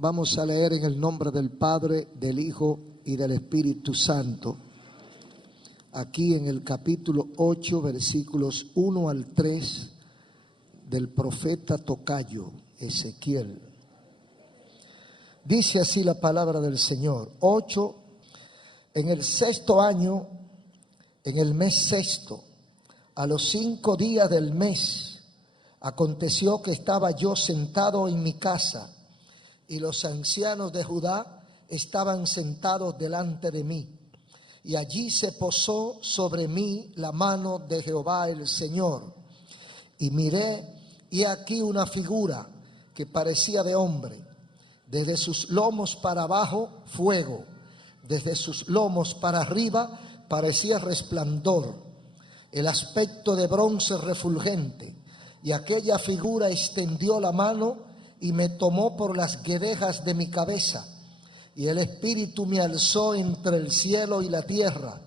Vamos a leer en el nombre del Padre, del Hijo y del Espíritu Santo. Aquí en el capítulo 8, versículos 1 al 3 del profeta tocayo Ezequiel. Dice así la palabra del Señor. 8, en el 6º año, en el mes 6º, a los 5 días del mes, aconteció que estaba yo sentado en mi casa, y los ancianos de Judá estaban sentados delante de mí. Y allí se posó sobre mí la mano de Jehová el Señor. Y miré, y aquí una figura que parecía de hombre. Desde sus lomos para abajo, fuego. Desde sus lomos para arriba, parecía resplandor. El aspecto de bronce refulgente. Y aquella figura extendió la mano y me tomó por las guedejas de mi cabeza, y el Espíritu me alzó entre el cielo y la tierra,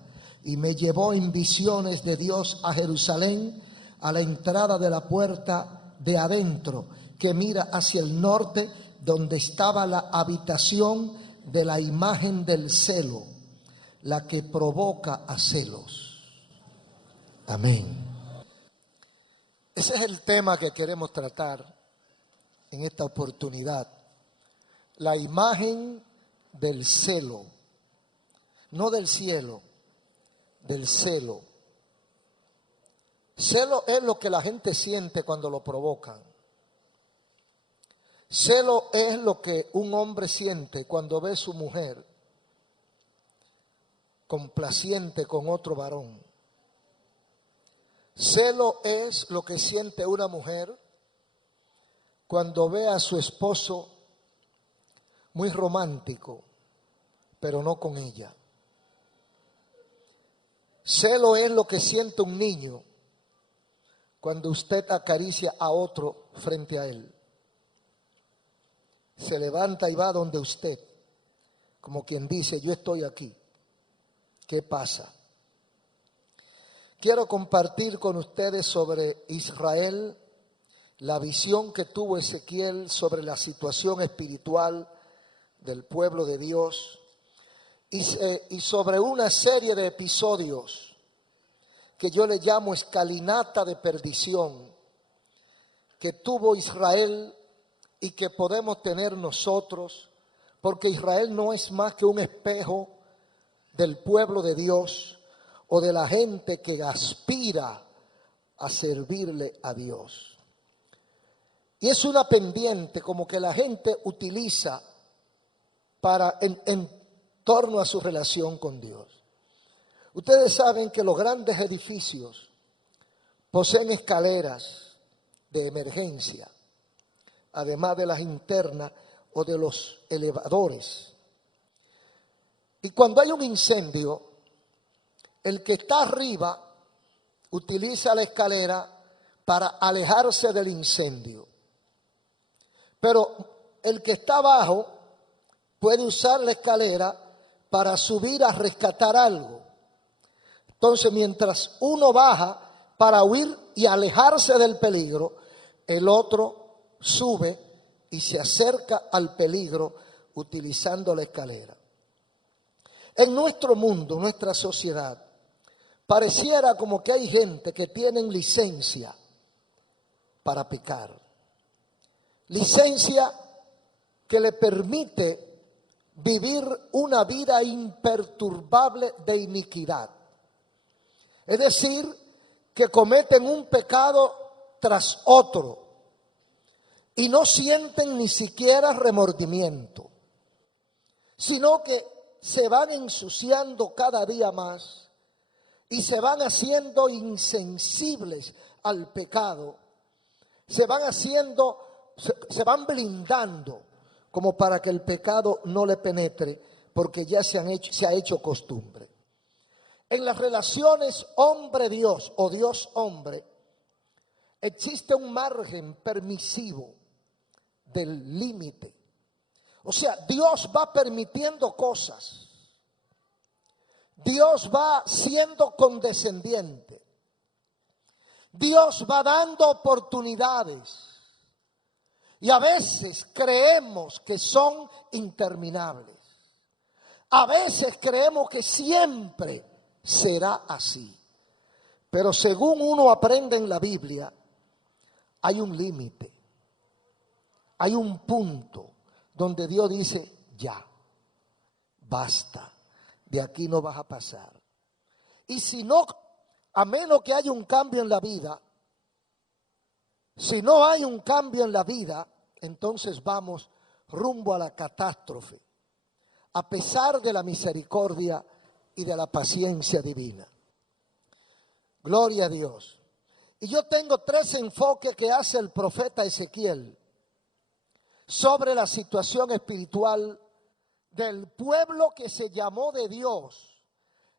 y me llevó en visiones de Dios a Jerusalén, a la entrada de la puerta de adentro, que mira hacia el norte, donde estaba la habitación de la imagen del celo, la que provoca a celos. Amén. Ese es el tema que queremos tratar en esta oportunidad, la imagen del celo, no del cielo, del celo. Celo es lo que la gente siente cuando lo provocan. Celo es lo que un hombre siente cuando ve a su mujer complaciente con otro varón. Celo es lo que siente una mujer cuando ve a su esposo muy romántico, pero no con ella. Celo es lo que siente un niño cuando usted acaricia a otro frente a él. Se levanta y va donde usted, como quien dice, yo estoy aquí. ¿Qué pasa? Quiero compartir con ustedes sobre Israel, la visión que tuvo Ezequiel sobre la situación espiritual del pueblo de Dios y sobre una serie de episodios que yo le llamo escalinata de perdición que tuvo Israel y que podemos tener nosotros, porque Israel no es más que un espejo del pueblo de Dios o de la gente que aspira a servirle a Dios. Y es una pendiente como que la gente utiliza para en torno a su relación con Dios. Ustedes saben que los grandes edificios poseen escaleras de emergencia, además de las internas o de los elevadores. Y cuando hay un incendio, el que está arriba utiliza la escalera para alejarse del incendio. Pero el que está abajo puede usar la escalera para subir a rescatar algo. Entonces, mientras uno baja para huir y alejarse del peligro, el otro sube y se acerca al peligro utilizando la escalera. En nuestro mundo, nuestra sociedad, pareciera como que hay gente que tienen licencia para pecar. Licencia que le permite vivir una vida imperturbable de iniquidad. Es decir, que cometen un pecado tras otro y no sienten ni siquiera remordimiento, sino que se van ensuciando cada día más y se van haciendo insensibles al pecado, se van blindando como para que el pecado no le penetre, porque ya se ha hecho costumbre. En las relaciones hombre-Dios o Dios-hombre existe un margen permisivo del límite. O sea, Dios va permitiendo cosas. Dios va siendo condescendiente. Dios va dando oportunidades. Y a veces creemos que son interminables. A veces creemos que siempre será así. Pero según uno aprende en la Biblia, hay un límite. Hay un punto donde Dios dice, ya, basta, de aquí no vas a pasar. Y si no, a menos que haya un cambio en la vida, si no hay un cambio en la vida, entonces vamos rumbo a la catástrofe, a pesar de la misericordia y de la paciencia divina. Gloria a Dios. Y yo tengo 3 enfoques que hace el profeta Ezequiel sobre la situación espiritual del pueblo que se llamó de Dios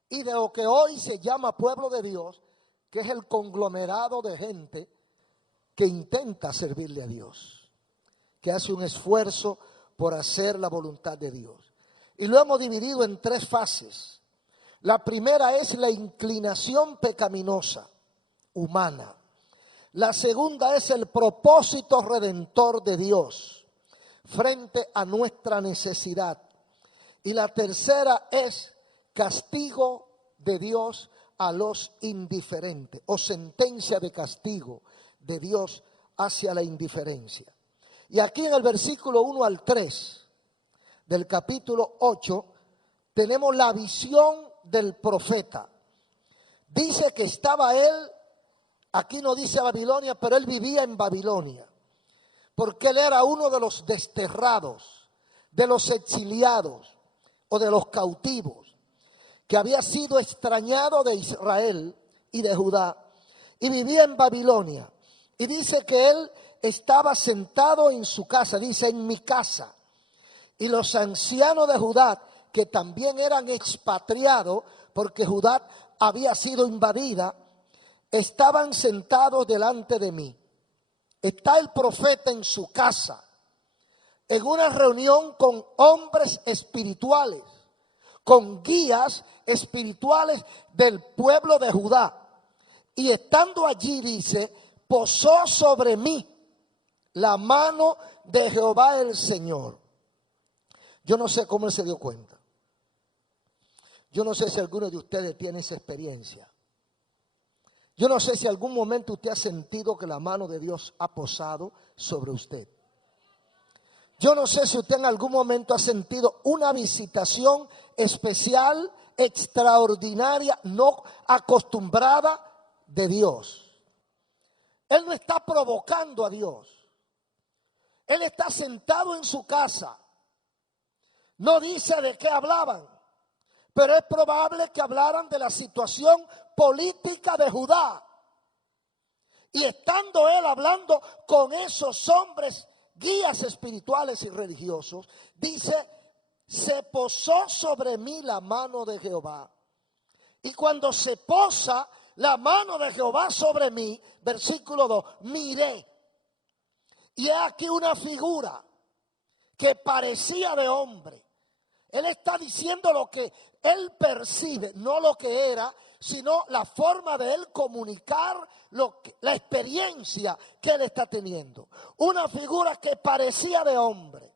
y de lo que hoy se llama pueblo de Dios, que es el conglomerado de gente que intenta servirle a Dios, que hace un esfuerzo por hacer la voluntad de Dios. Y lo hemos dividido en 3 fases. La primera es la inclinación pecaminosa humana. La segunda es el propósito redentor de Dios frente a nuestra necesidad. Y la tercera es castigo de Dios a los indiferentes, o sentencia de castigo de Dios hacia la indiferencia. Y aquí en el versículo 1 al 3 del capítulo 8 tenemos la visión del profeta. Dice que estaba él, aquí no dice Babilonia, pero él vivía en Babilonia, porque él era uno de los desterrados, de los exiliados o de los cautivos, que había sido extrañado de Israel y de Judá, y vivía en Babilonia. Y dice que él estaba sentado en su casa, dice, en mi casa. Y los ancianos de Judá, que también eran expatriados, porque Judá había sido invadida, estaban sentados delante de mí. Está el profeta en su casa, en una reunión con hombres espirituales, con guías espirituales del pueblo de Judá. Y estando allí, dice, posó sobre mí la mano de Jehová el Señor. Yo no sé cómo él se dio cuenta. Yo no sé si alguno de ustedes tiene esa experiencia. Yo no sé si algún momento usted ha sentido que la mano de Dios ha posado sobre usted. Yo no sé si usted en algún momento ha sentido una visitación especial, extraordinaria, no acostumbrada de Dios. Él no está provocando a Dios. Él está sentado en su casa. No dice de qué hablaban, pero es probable que hablaran de la situación política de Judá. Y estando él hablando con esos hombres, guías espirituales y religiosos, dice, se posó sobre mí la mano de Jehová. Y cuando se posa la mano de Jehová sobre mí, versículo 2, miré. Y he aquí una figura que parecía de hombre. Él está diciendo lo que él percibe, no lo que era, sino la forma de él comunicar la experiencia que él está teniendo. Una figura que parecía de hombre.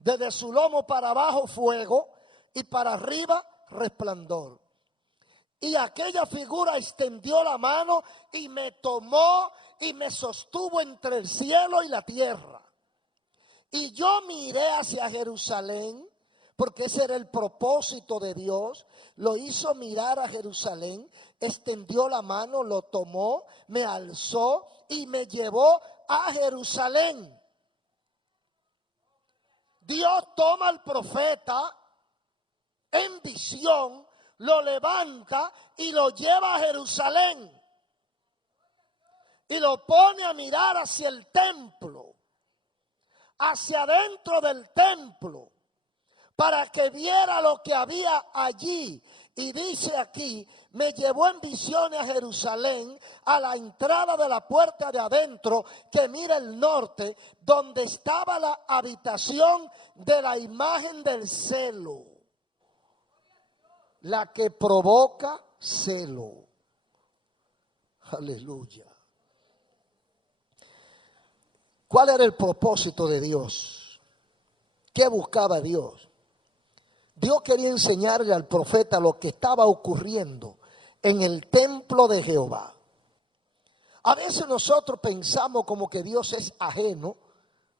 Desde su lomo para abajo fuego y para arriba resplandor. Y aquella figura extendió la mano y me tomó y me sostuvo entre el cielo y la tierra. Y yo miré hacia Jerusalén, porque ese era el propósito de Dios. Lo hizo mirar a Jerusalén, extendió la mano, lo tomó, me alzó y me llevó a Jerusalén. Dios toma al profeta en visión, lo levanta y lo lleva a Jerusalén. Y lo pone a mirar hacia el templo, hacia adentro del templo, para que viera lo que había allí. Y dice aquí, me llevó en visiones a Jerusalén, a la entrada de la puerta de adentro, que mira el norte, donde estaba la habitación de la imagen del celo, la que provoca celo. Aleluya. ¿Cuál era el propósito de Dios? ¿Qué buscaba Dios? Dios quería enseñarle al profeta lo que estaba ocurriendo en el templo de Jehová. A veces nosotros pensamos como que Dios es ajeno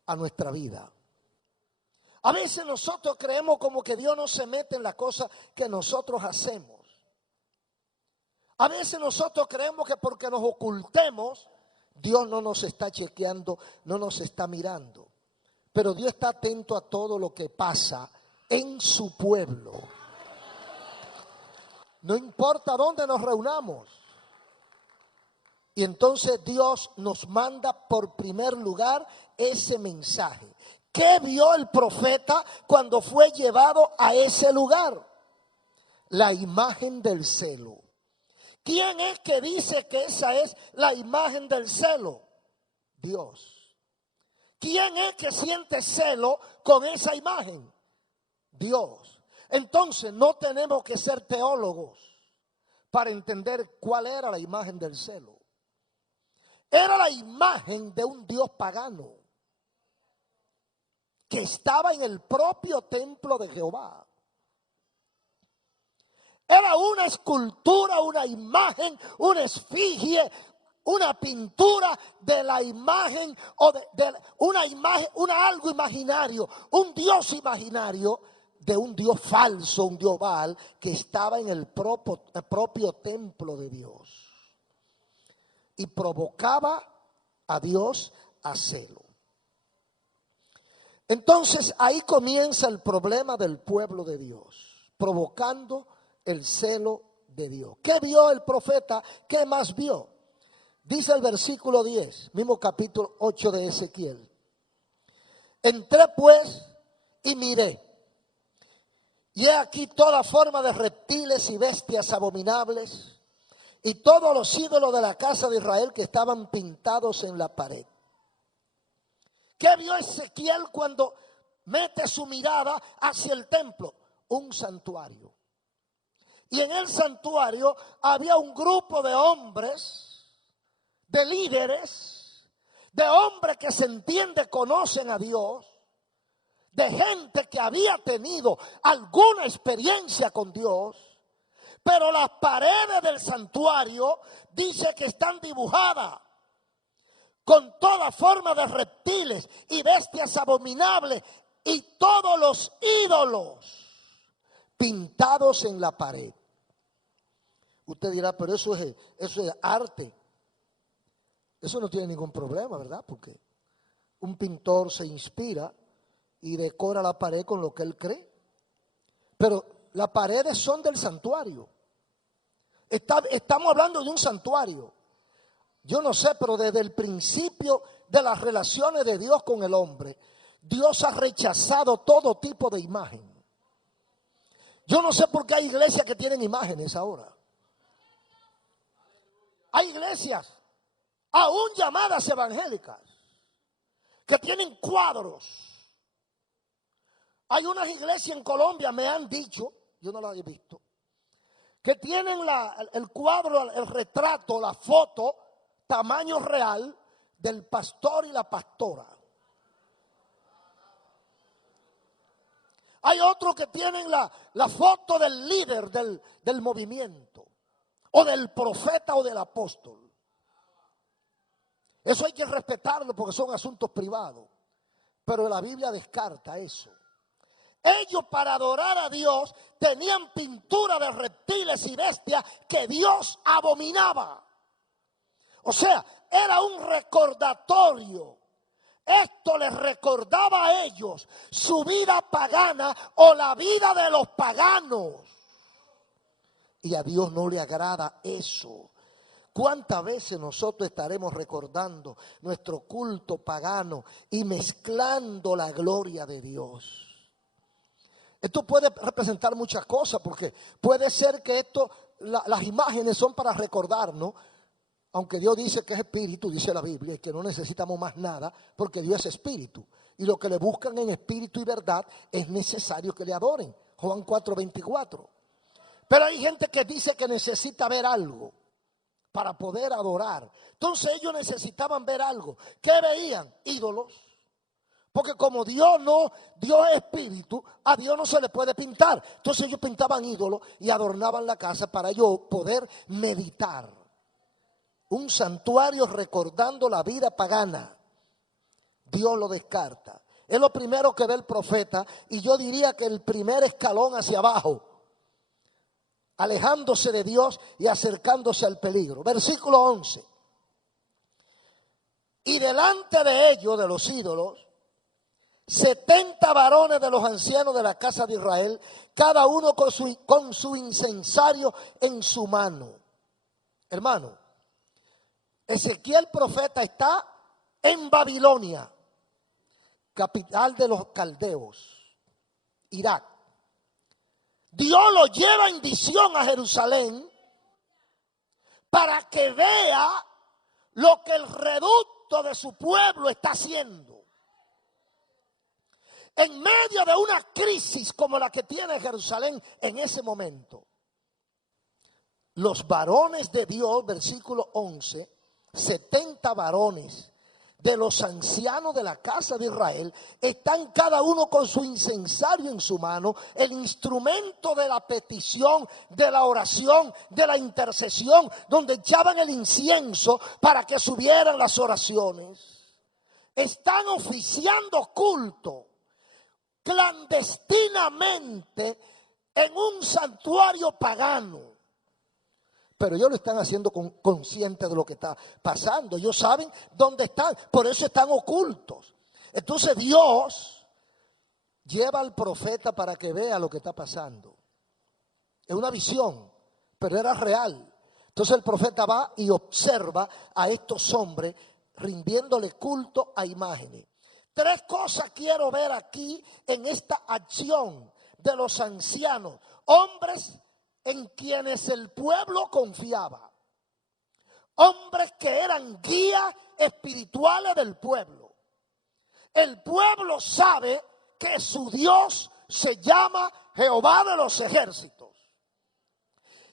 a nuestra vida. A veces nosotros creemos como que Dios no se mete en las cosas que nosotros hacemos. A veces nosotros creemos que porque nos ocultemos, Dios no nos está chequeando, no nos está mirando. Pero Dios está atento a todo lo que pasa en su pueblo. No importa dónde nos reunamos. Y entonces Dios nos manda por primer lugar ese mensaje. ¿Qué vio el profeta cuando fue llevado a ese lugar? La imagen del celo. ¿Quién es que dice que esa es la imagen del celo? Dios. ¿Quién es que siente celo con esa imagen? Dios. Entonces no tenemos que ser teólogos para entender cuál era la imagen del celo. Era la imagen de un Dios pagano que estaba en el propio templo de Jehová. Era una escultura, una imagen, una esfinge, una pintura de la imagen o de una imagen, algo imaginario, un Dios imaginario de un Dios falso, un Dios Baal que estaba en el propio templo de Dios y provocaba a Dios a celo. Entonces ahí comienza el problema del pueblo de Dios, provocando el celo de Dios. ¿Qué vio el profeta? ¿Qué más vio? Dice el versículo 10, mismo capítulo 8 de Ezequiel. Entré pues y miré, y he aquí toda forma de reptiles y bestias abominables, y todos los ídolos de la casa de Israel que estaban pintados en la pared. ¿Qué vio Ezequiel cuando mete su mirada hacia el templo? Un santuario. Y en el santuario había un grupo de hombres, de líderes, de hombres que se entiende, conocen a Dios, de gente que había tenido alguna experiencia con Dios, pero las paredes del santuario dice que están dibujadas con toda forma de reptiles y bestias abominables y todos los ídolos pintados en la pared. Usted dirá, pero eso es arte. Eso no tiene ningún problema, ¿verdad? Porque un pintor se inspira y decora la pared con lo que él cree. Pero las paredes son del santuario. Estamos hablando de un santuario. Yo no sé, pero desde el principio de las relaciones de Dios con el hombre, Dios ha rechazado todo tipo de imagen. Yo no sé por qué hay iglesias que tienen imágenes ahora. Hay iglesias, aún llamadas evangélicas, que tienen cuadros. Hay unas iglesias en Colombia, me han dicho, yo no las he visto, que tienen el cuadro, el retrato, la foto, tamaño real del pastor y la pastora. Hay otros que tienen la foto del líder del movimiento, o del profeta o del apóstol. Eso hay que respetarlo porque son asuntos privados. Pero la Biblia descarta eso. Ellos, para adorar a Dios, tenían pintura de reptiles y bestias que Dios abominaba. O sea, era un recordatorio. Esto les recordaba a ellos su vida pagana o la vida de los paganos. Y a Dios no le agrada eso. ¿Cuántas veces nosotros estaremos recordando nuestro culto pagano y mezclando la gloria de Dios? Esto puede representar muchas cosas, porque puede ser que las imágenes son para recordarnos, aunque Dios dice que es espíritu, dice la Biblia, y que no necesitamos más nada, porque Dios es espíritu. Y lo que le buscan en espíritu y verdad es necesario que le adoren. Juan 4:24. Pero hay gente que dice que necesita ver algo. para poder adorar. Entonces ellos necesitaban ver algo. ¿Qué veían? Ídolos. Porque como Dios es espíritu, a Dios no se le puede pintar. Entonces ellos pintaban ídolos y adornaban la casa para ellos poder meditar. Un santuario recordando la vida pagana. Dios lo descarta. Es lo primero que ve el profeta, y yo diría que el primer escalón hacia abajo, alejándose de Dios y acercándose al peligro. Versículo 11. Y delante de ellos, de los ídolos, 70 varones de los ancianos de la casa de Israel, cada uno con su incensario en su mano. Hermano, Ezequiel profeta está en Babilonia, capital de los caldeos, Irak. Dios lo lleva en visión a Jerusalén para que vea lo que el reducto de su pueblo está haciendo. En medio de una crisis como la que tiene Jerusalén en ese momento, los varones de Dios, versículo 11, 70 varones de los ancianos de la casa de Israel, están cada uno con su incensario en su mano, el instrumento de la petición, de la oración, de la intercesión, donde echaban el incienso para que subieran las oraciones. Están oficiando culto clandestinamente en un santuario pagano. Pero ellos lo están haciendo conscientes de lo que está pasando. Ellos saben dónde están, por eso están ocultos. Entonces Dios lleva al profeta para que vea lo que está pasando. Es una visión, pero era real. Entonces el profeta va y observa a estos hombres rindiéndole culto a imágenes. Tres cosas quiero ver aquí en esta acción de los ancianos, hombres en quienes el pueblo confiaba, hombres que eran guías espirituales del pueblo. El pueblo sabe que su Dios se llama Jehová de los ejércitos.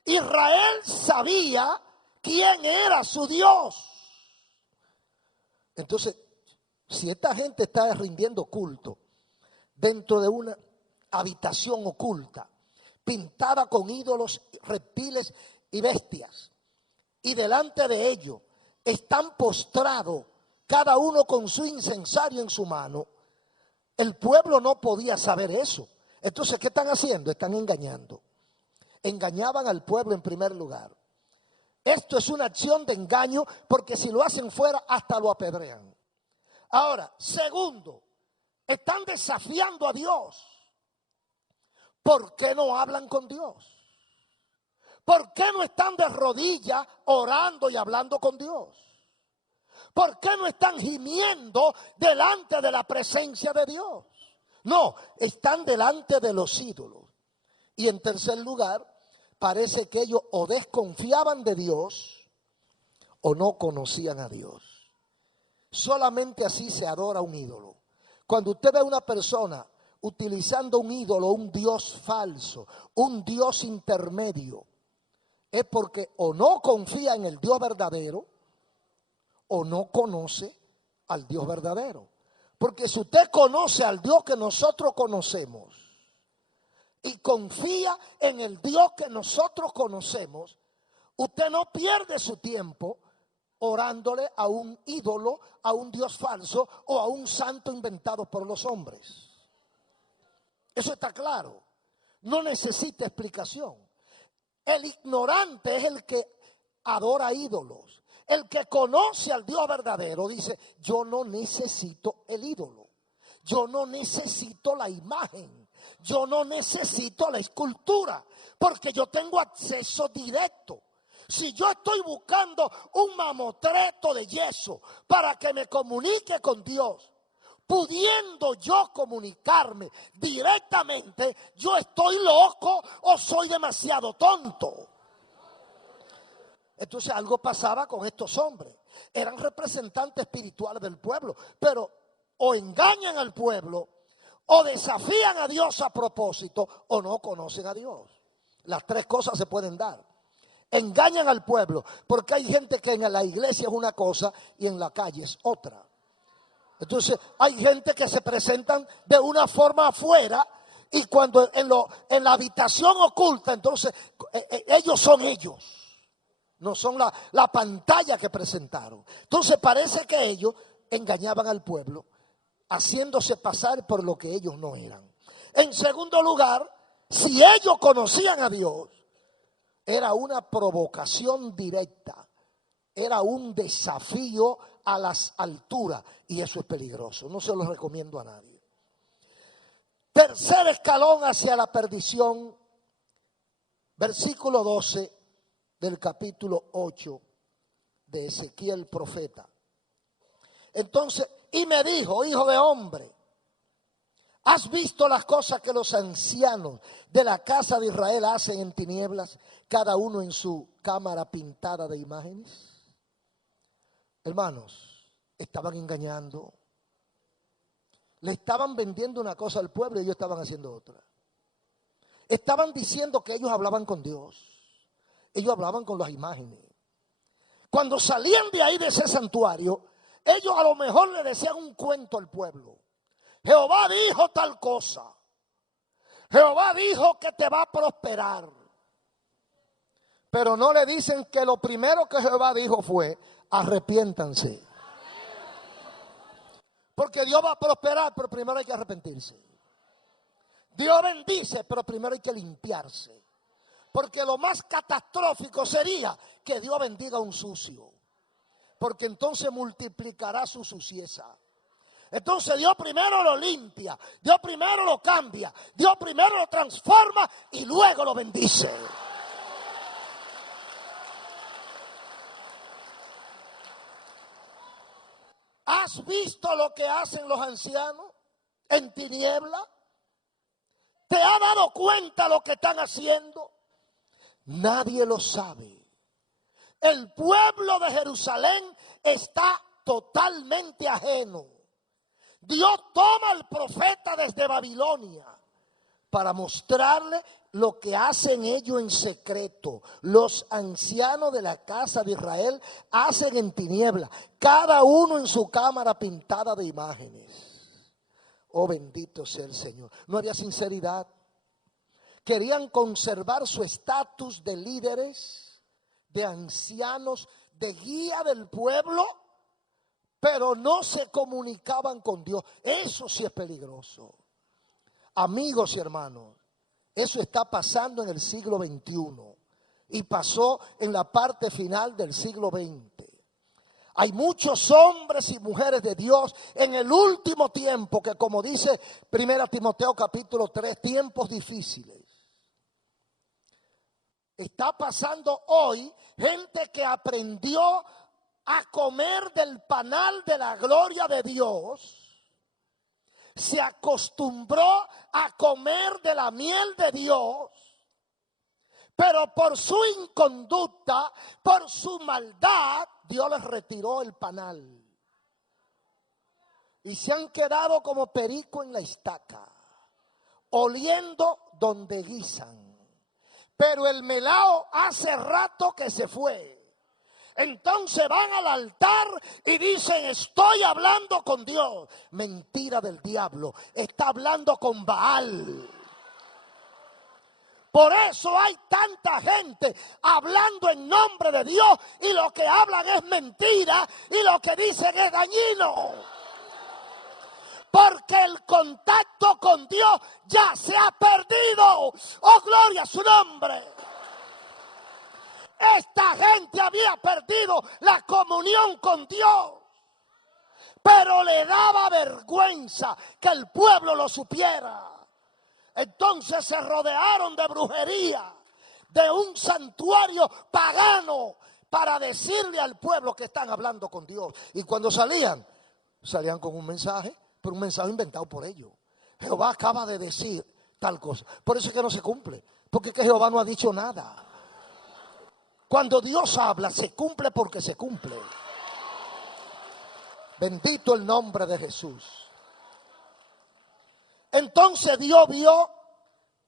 Israel sabía quién era su Dios. Entonces, si esta gente está rindiendo culto dentro de una habitación oculta, pintada con ídolos, reptiles y bestias, y delante de ellos están postrados, cada uno con su incensario en su mano, el pueblo no podía saber eso. Entonces, ¿qué están haciendo? Están engañando. Engañaban al pueblo en primer lugar. Esto es una acción de engaño, porque si lo hacen fuera, hasta lo apedrean. Ahora, segundo, están desafiando a Dios. ¿Por qué no hablan con Dios? ¿Por qué no están de rodillas orando y hablando con Dios? ¿Por qué no están gimiendo delante de la presencia de Dios? No, están delante de los ídolos. Y en tercer lugar, parece que ellos o desconfiaban de Dios o no conocían a Dios. Solamente así se adora un ídolo. Cuando usted ve a una persona utilizando un ídolo, un Dios falso, un Dios intermedio, es porque o no confía en el Dios verdadero o no conoce al Dios verdadero. Porque si usted conoce al Dios que nosotros conocemos y confía en el Dios que nosotros conocemos, usted no pierde su tiempo orándole a un ídolo, a un Dios falso o a un santo inventado por los hombres. Eso está claro. No necesita explicación. El ignorante es el que adora ídolos. El que conoce al Dios verdadero dice: yo no necesito el ídolo. Yo no necesito la imagen. Yo no necesito la escultura, porque yo tengo acceso directo. Si yo estoy buscando un mamotreto de yeso para que me comunique con Dios, pudiendo yo comunicarme directamente, yo estoy loco o soy demasiado tonto. Entonces algo pasaba con estos hombres. Eran representantes espirituales del pueblo, pero o engañan al pueblo, o desafían a Dios a propósito, o no conocen a Dios. Las tres cosas se pueden dar. Engañan al pueblo, porque hay gente que en la iglesia es una cosa y en la calle es otra. Entonces hay gente que se presentan de una forma afuera y cuando en la habitación oculta, entonces ellos son ellos. No son la pantalla que presentaron. Entonces parece que ellos engañaban al pueblo, haciéndose pasar por lo que ellos no eran. En segundo lugar, si ellos conocían a Dios, era una provocación directa, era un desafío a las alturas y eso es peligroso, no se lo recomiendo a nadie. Tercer escalón hacia la perdición, versículo 12 del capítulo 8 de Ezequiel profeta. Entonces, y me dijo, hijo de hombre, ¿has visto las cosas que los ancianos de la casa de Israel hacen en tinieblas, cada uno en su cámara pintada de imágenes? Hermanos, estaban engañando. Le estaban vendiendo una cosa al pueblo y ellos estaban haciendo otra. Estaban diciendo que ellos hablaban con Dios. Ellos hablaban con las imágenes. Cuando salían de ahí, de ese santuario, ellos a lo mejor le decían un cuento al pueblo. Jehová dijo tal cosa. Jehová dijo que te va a prosperar. Pero no le dicen que lo primero que Jehová dijo fue, arrepiéntanse. Porque Dios va a prosperar, pero primero hay que arrepentirse. Dios bendice, pero primero hay que limpiarse. Porque lo más catastrófico sería que Dios bendiga a un sucio. Porque entonces multiplicará su suciedad. Entonces Dios primero lo limpia, Dios primero lo cambia, Dios primero lo transforma y luego lo bendice. ¿Has visto lo que hacen los ancianos en tiniebla? ¿Te has dado cuenta lo que están haciendo? Nadie lo sabe. El pueblo de Jerusalén está totalmente ajeno. Dios toma al profeta desde Babilonia para mostrarle lo que hacen ellos en secreto. Los ancianos de la casa de Israel hacen en tiniebla, cada uno en su cámara pintada de imágenes. Oh, bendito sea el Señor. No había sinceridad. Querían conservar su estatus de líderes, de ancianos, de guía del pueblo, pero no se comunicaban con Dios. Eso sí es peligroso. Amigos y hermanos, eso está pasando en el siglo XXI y pasó en la parte final del siglo XX. Hay muchos hombres y mujeres de Dios en el último tiempo que, como dice 1 Timoteo capítulo 3, tiempos difíciles. Está pasando hoy gente que aprendió a comer del panal de la gloria de Dios. Se acostumbró a comer de la miel de Dios, pero por su inconducta, por su maldad, Dios les retiró el panal. Y se han quedado como perico en la estaca, oliendo donde guisan. Pero el melao hace rato que se fue. Entonces van al altar y dicen, estoy hablando con Dios. Mentira del diablo, está hablando con Baal. Por eso hay tanta gente hablando en nombre de Dios y lo que hablan es mentira y lo que dicen es dañino. Porque el contacto con Dios ya se ha perdido. Oh, gloria a su nombre. Esta gente había perdido la comunión con Dios, pero le daba vergüenza que el pueblo lo supiera. Entonces se rodearon de brujería, de un santuario pagano, para decirle al pueblo que están hablando con Dios. Y cuando salían con un mensaje, pero un mensaje inventado por ellos. Jehová acaba de decir tal cosa. Por eso es que no se cumple, porque es que Jehová no ha dicho nada. Cuando Dios habla, se cumple porque se cumple. Bendito el nombre de Jesús. Entonces Dios vio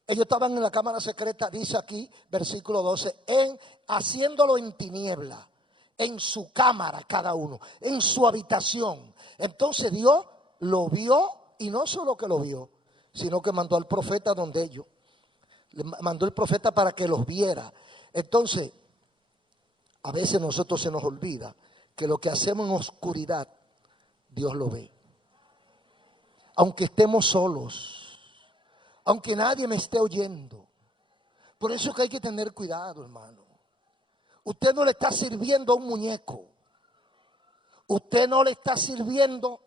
Ellos estaban en la cámara secreta, dice aquí, versículo 12, haciéndolo en tiniebla, en su cámara cada uno, en su habitación. Entonces Dios lo vio, y no solo que lo vio, sino que mandó al profeta donde ellos. Le mandó el profeta para que los viera. Entonces, a veces nosotros se nos olvida que lo que hacemos en oscuridad, Dios lo ve. Aunque estemos solos, aunque nadie me esté oyendo. Por eso es que hay que tener cuidado, hermano. Usted no le está sirviendo a un muñeco. Usted no le está sirviendo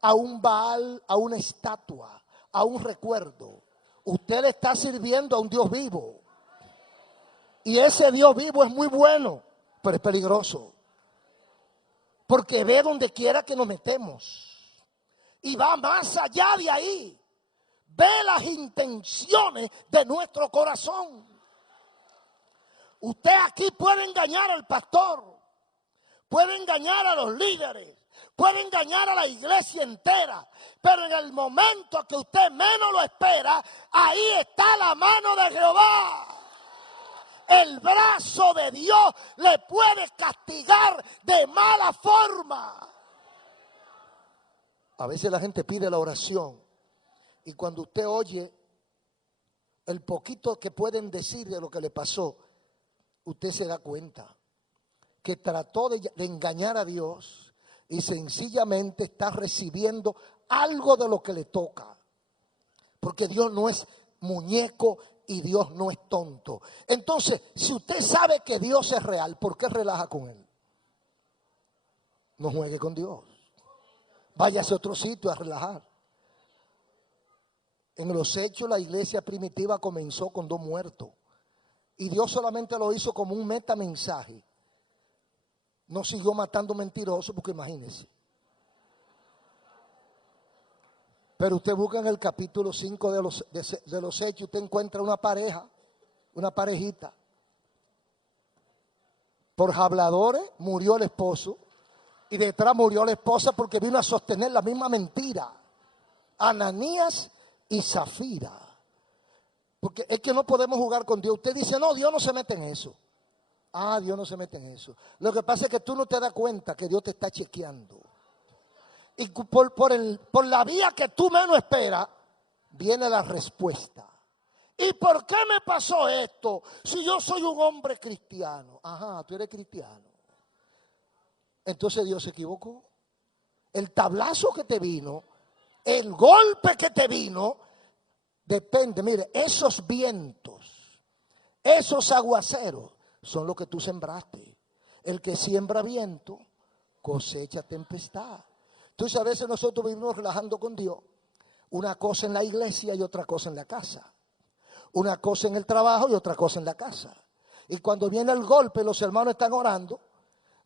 a un Baal, a una estatua, a un recuerdo. Usted le está sirviendo a un Dios vivo. Y ese Dios vivo es muy bueno, pero es peligroso. Porque ve donde quiera que nos metemos. Y va más allá de ahí. Ve las intenciones de nuestro corazón. Usted aquí puede engañar al pastor, puede engañar a los líderes, puede engañar a la iglesia entera, pero en el momento que usted menos lo espera, ahí está la mano de Jehová. El brazo de Dios le puede castigar de mala forma. A veces la gente pide la oración y cuando usted oye el poquito que pueden decir de lo que le pasó, usted se da cuenta que trató de engañar a Dios y sencillamente está recibiendo algo de lo que le toca. Porque Dios no es muñeco y Dios no es tonto. Entonces, si usted sabe que Dios es real, ¿por qué relaja con Él? No juegue con Dios. Váyase a otro sitio a relajar. En los hechos, la iglesia primitiva comenzó con 2 muertos. Y Dios solamente lo hizo como un metamensaje. No siguió matando mentirosos, porque imagínense. Pero usted busca en el capítulo 5 de los hechos, usted encuentra una pareja, una parejita. Por habladores murió el esposo y detrás murió la esposa porque vino a sostener la misma mentira. Ananías y Zafira. Porque es que no podemos jugar con Dios. Usted dice, no, Dios no se mete en eso. Ah, Dios no se mete en eso. Lo que pasa es que tú no te das cuenta que Dios te está chequeando. Y por la vía que tú menos esperas, viene la respuesta. ¿Y por qué me pasó esto? Si yo soy un hombre cristiano. Ajá, tú eres cristiano. Entonces Dios se equivocó. El tablazo que te vino, el golpe que te vino, depende. Mire, esos vientos, esos aguaceros, son lo que tú sembraste. El que siembra viento, cosecha tempestad. Entonces a veces nosotros vivimos relajando con Dios. Una cosa en la iglesia y otra cosa en la casa. Una cosa en el trabajo y otra cosa en la casa. Y cuando viene el golpe, los hermanos están orando.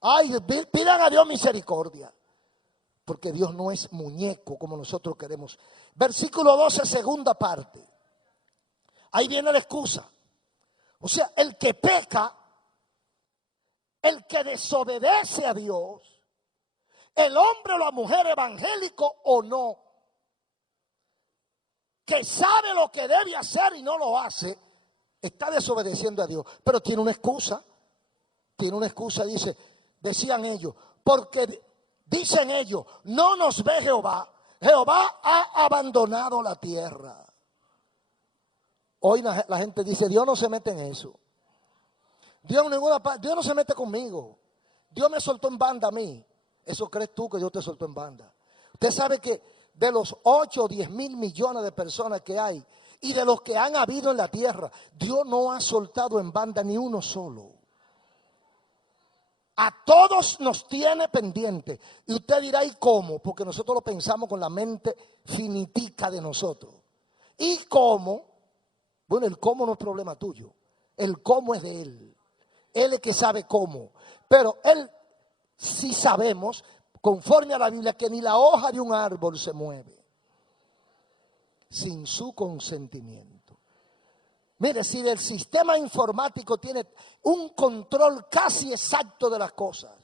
Ay, pidan a Dios misericordia. Porque Dios no es muñeco como nosotros queremos. Versículo 12, segunda parte. Ahí viene la excusa. O sea, el que peca, el que desobedece a Dios, el hombre o la mujer evangélico o no, que sabe lo que debe hacer y no lo hace, está desobedeciendo a Dios. Pero tiene una excusa. Tiene una excusa, decían ellos, porque dicen ellos, no nos ve Jehová. Jehová ha abandonado la tierra. Hoy la gente dice, Dios no se mete en eso. Dios no se mete conmigo. Dios me soltó en banda a mí. Eso crees tú que Dios te soltó en banda. Usted sabe que de los 8 o 10 mil millones de personas que hay y de los que han habido en la tierra, Dios no ha soltado en banda ni uno solo. A todos nos tiene pendiente. Y usted dirá, ¿y cómo? Porque nosotros lo pensamos con la mente finitica de nosotros. ¿Y cómo? Bueno, el cómo no es problema tuyo. El cómo es de Él. Él es que sabe cómo. Pero Él sí sabemos, conforme a la Biblia, que ni la hoja de un árbol se mueve sin su consentimiento. Mire, si el sistema informático tiene un control casi exacto de las cosas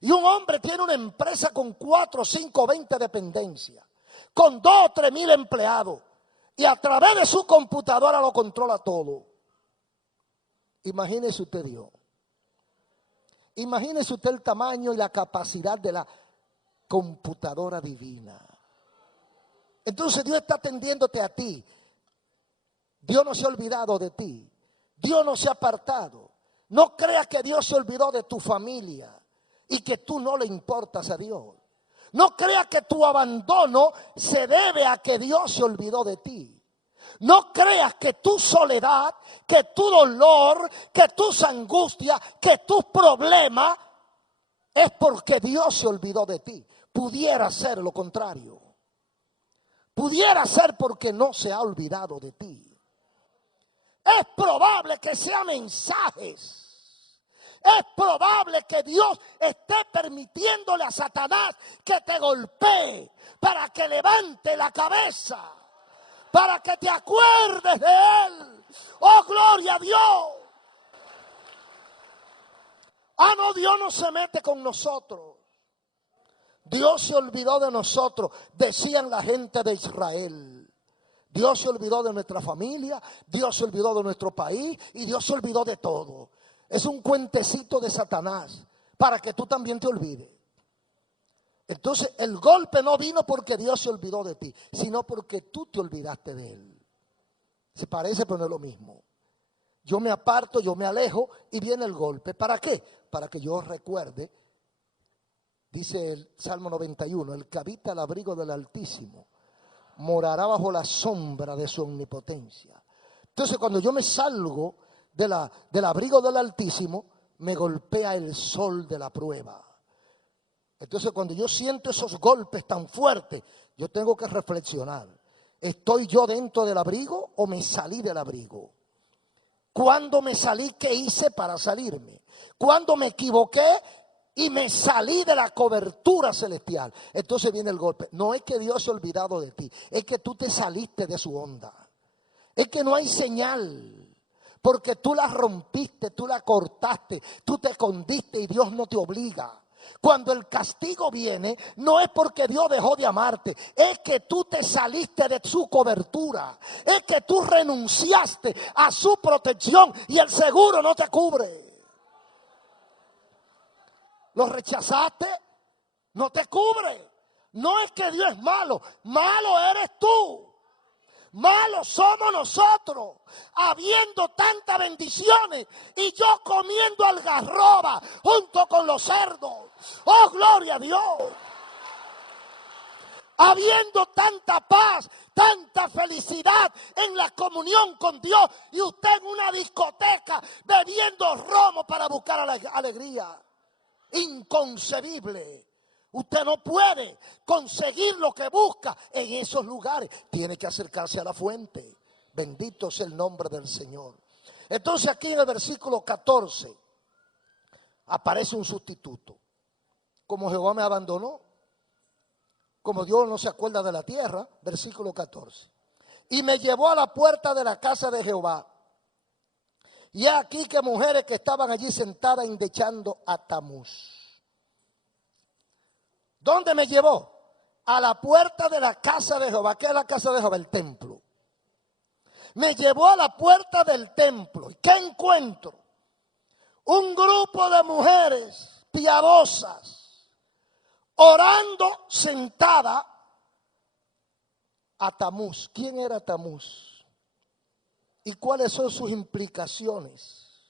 y un hombre tiene una empresa con 4, 5, 20 dependencias, con 2 o 3 mil empleados, y a través de su computadora lo controla todo. Imagínese usted Dios. Imagínese usted el tamaño y la capacidad de la computadora divina. Entonces Dios está atendiéndote a ti. Dios no se ha olvidado de ti. Dios no se ha apartado. No creas que Dios se olvidó de tu familia y que tú no le importas a Dios. No creas que tu abandono se debe a que Dios se olvidó de ti. No creas que tu soledad, que tu dolor, que tus angustias, que tus problemas es porque Dios se olvidó de ti. Pudiera ser lo contrario. Pudiera ser porque no se ha olvidado de ti. Es probable que sean mensajes. Es probable que Dios esté permitiéndole a Satanás que te golpee para que levante la cabeza, para que te acuerdes de Él. ¡Oh, gloria a Dios! Ah, no, Dios no se mete con nosotros. Dios se olvidó de nosotros, decían la gente de Israel. Dios se olvidó de nuestra familia, Dios se olvidó de nuestro país y Dios se olvidó de todo. Es un cuentecito de Satanás para que tú también te olvides. Entonces el golpe no vino porque Dios se olvidó de ti, sino porque tú te olvidaste de Él. Se parece pero no es lo mismo. Yo me aparto, yo me alejo y viene el golpe. ¿Para qué? Para que yo recuerde, dice el Salmo 91, el que habita al abrigo del Altísimo morará bajo la sombra de su omnipotencia. Entonces cuando yo me salgo del abrigo del Altísimo, me golpea el sol de la prueba. Entonces cuando yo siento esos golpes tan fuertes, yo tengo que reflexionar. ¿Estoy yo dentro del abrigo o me salí del abrigo? ¿Cuándo me salí? ¿Qué hice para salirme? ¿Cuándo me equivoqué y me salí de la cobertura celestial? Entonces viene el golpe. No es que Dios se ha olvidado de ti, es que tú te saliste de su onda. Es que no hay señal, porque tú la rompiste, tú la cortaste, tú te escondiste y Dios no te obliga. Cuando el castigo viene, no es porque Dios dejó de amarte, es que tú te saliste de su cobertura, es que tú renunciaste a su protección y el seguro no te cubre. Lo rechazaste, no te cubre. No es que Dios es malo, malo eres tú. Malos somos nosotros, habiendo tantas bendiciones y yo comiendo algarroba junto con los cerdos. ¡Oh, gloria a Dios! Habiendo tanta paz, tanta felicidad en la comunión con Dios y usted en una discoteca bebiendo romo para buscar alegría. Inconcebible. Usted no puede conseguir lo que busca en esos lugares. Tiene que acercarse a la fuente. Bendito sea el nombre del Señor. Entonces aquí en el versículo 14 aparece un sustituto. Como Jehová me abandonó, como Dios no se acuerda de la tierra, versículo 14. Y me llevó a la puerta de la casa de Jehová. Y aquí que mujeres que estaban allí sentadas indechando a Tamuz. ¿Dónde me llevó? A la puerta de la casa de Jehová. ¿Qué es la casa de Jehová? El templo. Me llevó a la puerta del templo. ¿Y qué encuentro? Un grupo de mujeres piadosas orando sentada a Tamuz. ¿Quién era Tamuz? ¿Y cuáles son sus implicaciones?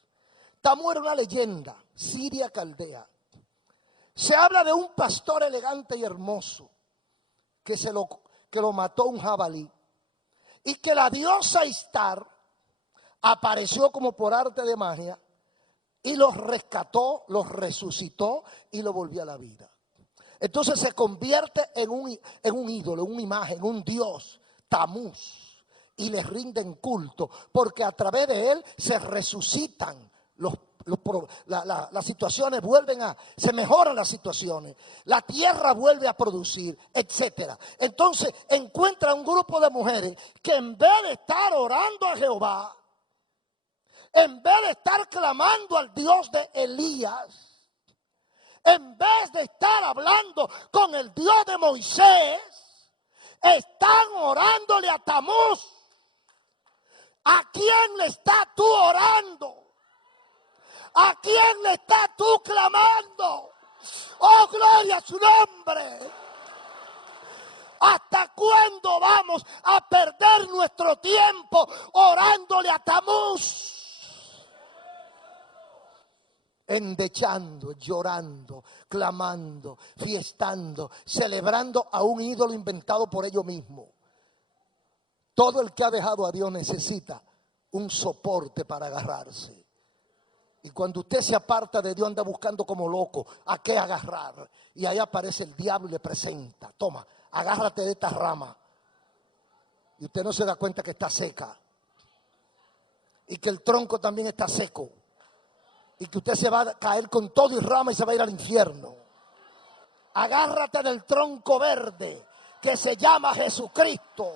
Tamuz era una leyenda, Siria Caldea. Se habla de un pastor elegante y hermoso que lo mató un jabalí y que la diosa Istar apareció como por arte de magia y los rescató, los resucitó y lo volvió a la vida. Entonces se convierte en un ídolo, en una imagen, en un dios, Tamuz, y le rinden culto porque a través de él se resucitan las situaciones se mejoran las situaciones, la tierra vuelve a producir, etcétera. Entonces encuentra un grupo de mujeres que en vez de estar orando a Jehová, en vez de estar clamando al Dios de Elías, en vez de estar hablando con el Dios de Moisés, están orándole a Tamuz. quién le estás tú orando? ¿A quién le estás tú clamando? ¡Oh, gloria a su nombre! ¿Hasta cuándo vamos a perder nuestro tiempo orándole a Tamuz? Endechando, llorando, clamando, fiestando, celebrando a un ídolo inventado por ellos mismos. Todo el que ha dejado a Dios necesita un soporte para agarrarse. Y cuando usted se aparta de Dios, anda buscando como loco a qué agarrar. Y ahí aparece el diablo y le presenta: toma, agárrate de esta rama. Y usted no se da cuenta que está seca. Y que el tronco también está seco. Y que usted se va a caer con todo y rama y se va a ir al infierno. Agárrate del tronco verde que se llama Jesucristo.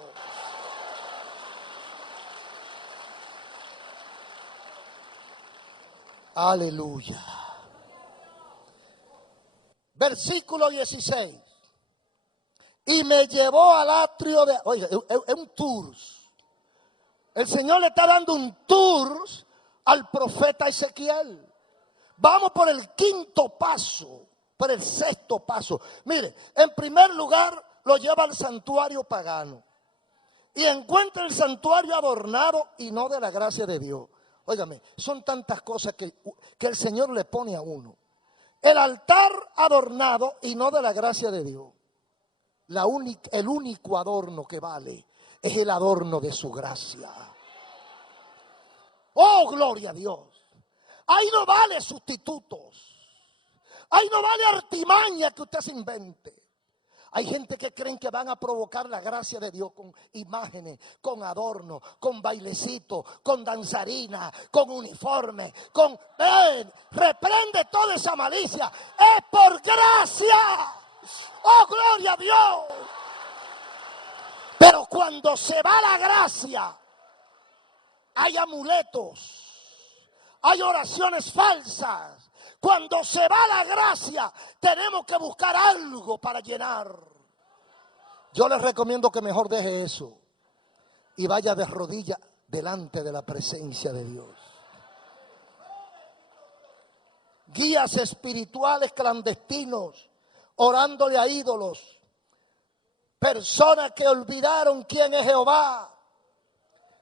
Aleluya. Versículo 16. Y me llevó al atrio de... Oiga, es un tour. El Señor le está dando un tour al profeta Ezequiel. Vamos por el quinto paso, por el sexto paso. Mire, en primer lugar lo lleva al santuario pagano. Y encuentra el santuario adornado y no de la gracia de Dios. Óigame, son tantas cosas que el Señor le pone a uno. El altar adornado y no de la gracia de Dios. El único adorno que vale es el adorno de su gracia. Oh, gloria a Dios. Ahí no vale sustitutos. Ahí no vale artimaña que usted se invente. Hay gente que creen que van a provocar la gracia de Dios con imágenes, con adornos, con bailecitos, con danzarina, con uniforme, con... reprende toda esa malicia. Es por gracia. Oh, gloria a Dios. Pero cuando se va la gracia, hay amuletos. Hay oraciones falsas. Cuando se va la gracia, tenemos que buscar algo para llenar. Yo les recomiendo que mejor deje eso y vaya de rodillas delante de la presencia de Dios. Guías espirituales clandestinos, orándole a ídolos. Personas que olvidaron quién es Jehová.